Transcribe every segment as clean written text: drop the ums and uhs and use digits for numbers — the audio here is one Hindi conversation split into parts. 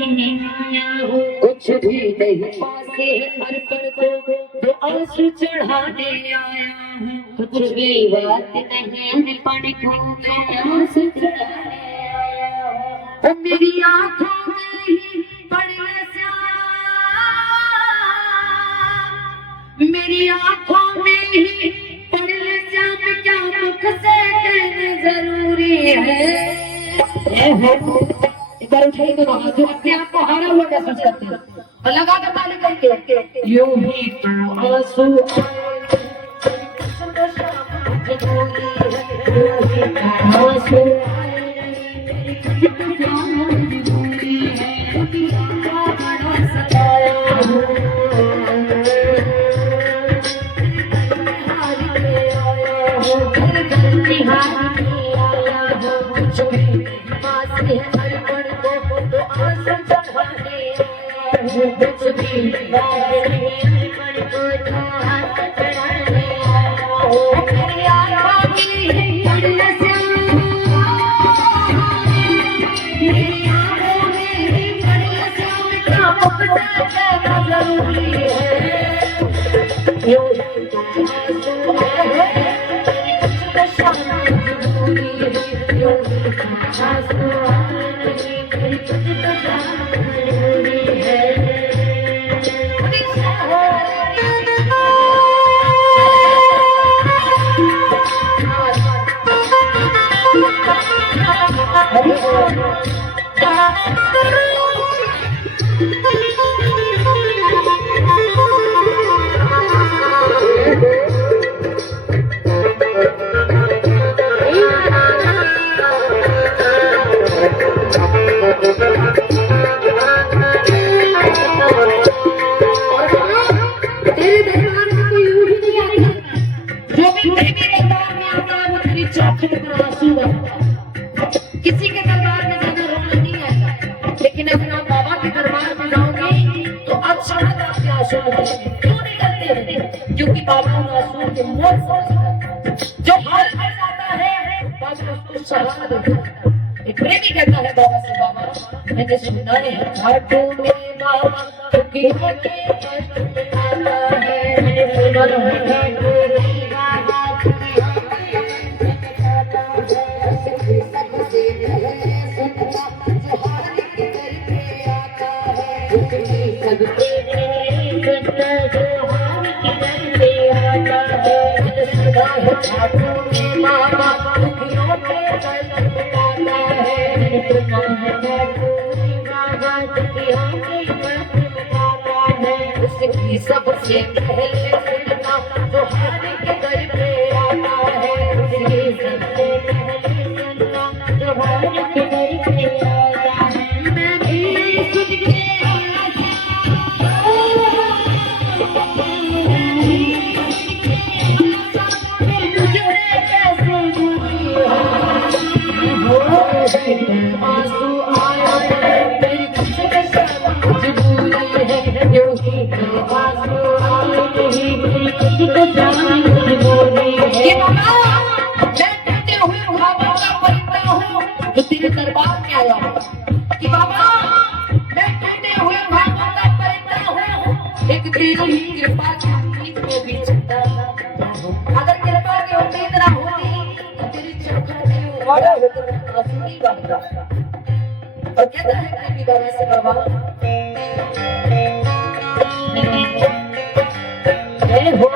कुछ भी नहीं पासे हर पल को जो आंसू चढ़ाने आया हूँ। कुछ भी बात नहीं पढ़ को मैं आंसू चढ़ाने आया हूँ। मेरी आंखों में ही पड़े मेरी आंखों में ही पड़े श्याम क्या मुख से कहने जरूरी है। एक बार उठाइए तो जो अपने आप को हारा हुआ महसूस करते हैं और लगा कर ताली करके यूं ही आंसू आंसू किसी के दरबार में ज्यादा रोना नहीं आएगा, लेकिन अगर आप बाबा के दरबार में जाओगे तो अचानक आपके आंसू निकलेंगे। क्यों निकलते? क्योंकि बाबा उन आंसुओं के मोल जो हाल कर जाता है बाबा उसको सहारा देता है। एक प्रेमी कहता है बाबा से, बाबा मैंने सुना है घाटों में बाबा दुखी होके कष्ट आता है। मैंने सुना है घाटों में बाबा दुखी होके कष्ट आता है। सबसे पहले सपना जो हार के करके आता है। सबसे पहले सपना जो हार के करके आता है। सुना है घाटों में बाबा दुखी होके कष्ट आता है। सुना है घाटों में बाबा दुखी होके कष्ट आता है। उसकी सबसे पहले सपना जो हार के करके आता है। उसकी सबसे पहले तेरे दरबार में आया कि बाबा मैं टूटे हुए भागों का परिंदा हूँ। एक तेरी कृपा की उम्मीद में भी जिंदा। अगर कृपा की उम्मीद ना होती तो तेरी चौखट में उड़ा होकर आंसू नहीं बहता। और कहता है प्रेमी बाबा से, बाबा मैं हो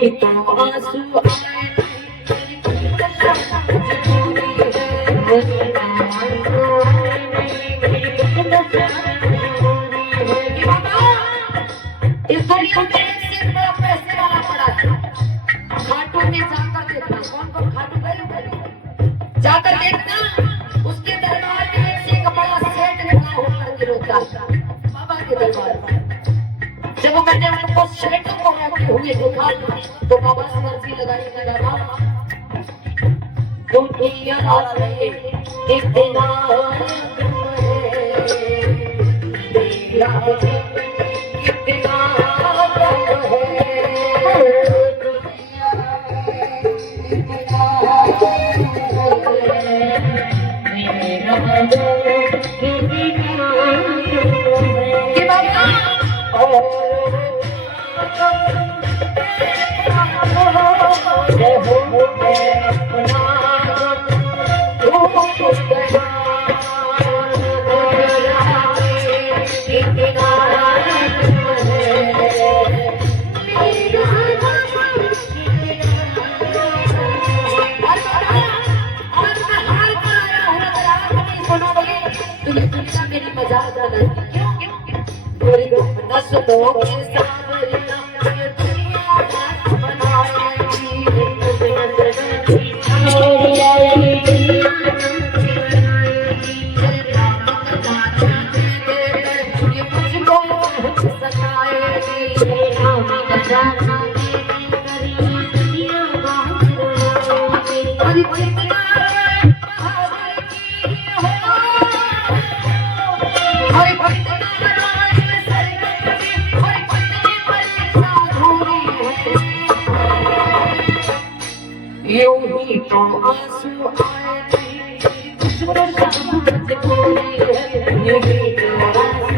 ही तो आंसू आए इस दुनिया में सिर्फ बड़ा पैसे वाला पड़ा है। खाटू में जाकर देखना, कौन कौन खाटू गए जाकर देखना, उसके दरबार में एक से एक बड़ा सेठ निकला होकर के रोता बाबा के दरबार में। जब मैंने उनको सेठ को रोते हुए देखा तो बाबा से मर्जी लगाई कि बाबा दुनिया में इतना मेरी मजाक यूं ही तो आंसू आए कुछ कोई है यूं ही तो आंसू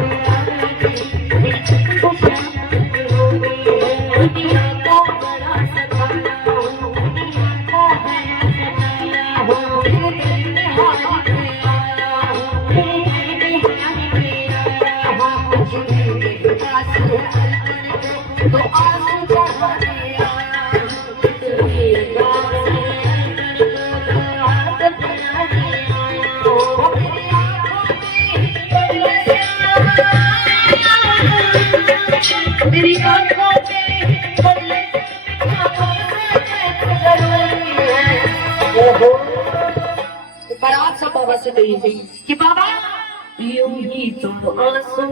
दुनिया को बड़ा सताया हो मेरे हाथ में आया तो आंसू बहाने मेरी आंखों में बदले बारात सब बाबा से गई थी कि बाबा यूं ही तो आंसू